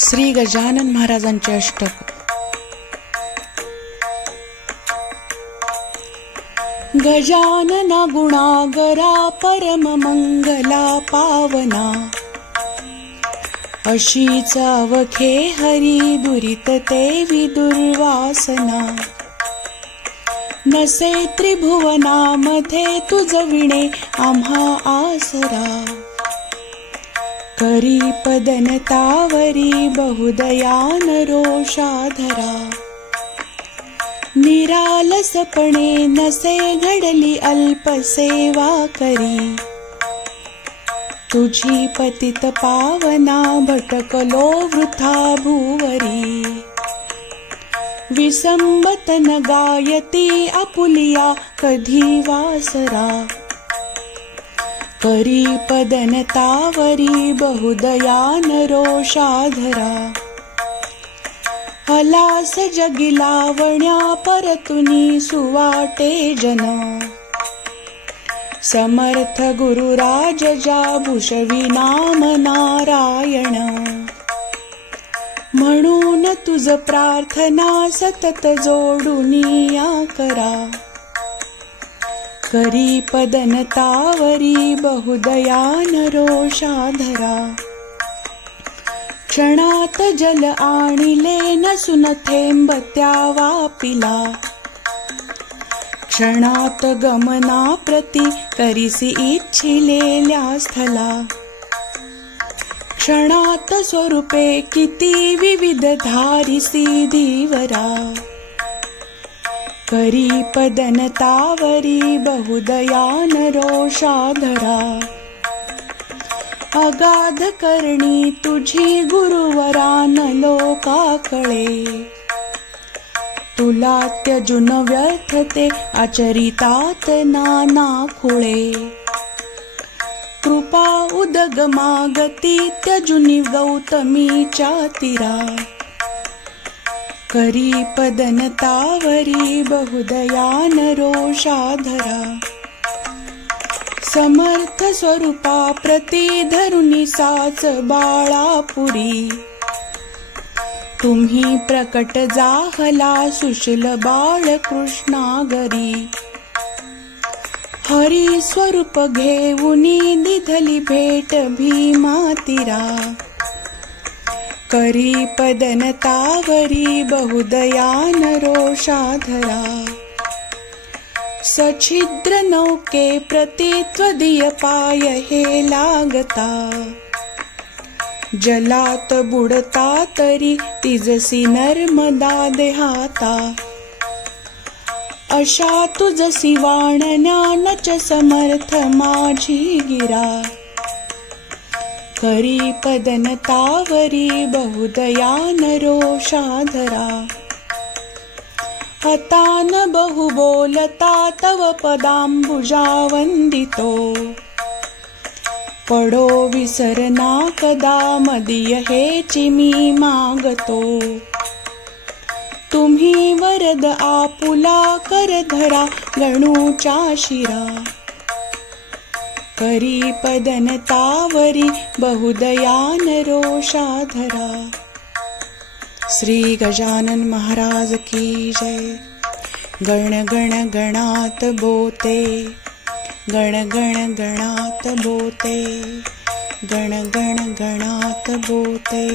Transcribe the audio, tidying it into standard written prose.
श्री गजानन महाराजांचे अष्टक. गजानना गुणागरा परम मंगला पावना, अशीच अवखे हरी दुरित ते दुर्वासना. नसे त्रिभुवनामध्ये तुझ विणे आम्हा आसरा, करी पदनतावरी बहुदयान रोषाधरा. निरालसपणे नसे घडली अल्पसेवा करी, तुझी पतित पावना भटकलो वृथा भुवरी. विसंबतन गायती आपुलिया कधी वासरा, करी पदनतावरी बहुदयान रोषाधरा. हलास जगी लावण्या परतुनी सुवाटे जन, समर्थ गुरुराज जा भूषवी नाम नारायण. म्हणून तुझ प्रार्थना सतत जोडुनिया करा, करी पदनतावरी बहुदयान रोषाधरा. क्षणात जल आणिले नसुन थेंब त्या वापिला, क्षणात गमना प्रती करिसी इच्छिलेल्या स्थला. क्षणात स्वरूपे किती विविध धारिसी धीवरा, करी पदनतावरी बहुदयान रोषाधरा. अगाध करणी तुझी गुरुवरान लोकाकळे, तुला त्यजुन व्यर्थते आचरितात नाना खुळे. कृपा उदगमागती त्यजुनी गौतमीच्या तीरा, करी पदनतावरी बहुदयान रोषाधरा. समर्थ स्वरूपा प्रती धरुनी साच बाळापुरी, तुम्ही प्रकट जाहला सुशील बाळ कृष्णागरी. हरी स्वरूप घेऊनी दिधली भेट भीमातीरा, करी पदनतावरी बहुदयान रोषाधरा. सछिद्र नौके प्रति त्वदीय पाय हे लागता, जलात बुडता तरी तिजसी नर्मदा देहाता. अशा तुझसी वाणन्यानच समर्थ माझी गिरा, करी पदनतावरी बहुदयान रोषाधरा. हतान बहु बोलता तव पदांबुजा वंदितो, पडो विसरना कदा मदीय हेची मी मागतो. तुम्ही वरद आपुला कर धरा गणूच्या शिरा, करी पदनतावरी बहुदयान रोषाधरा. श्री गजानन महाराज की जय. गण गण गणात बोते, गण गण गणात बोते, गण गण गणात बोते.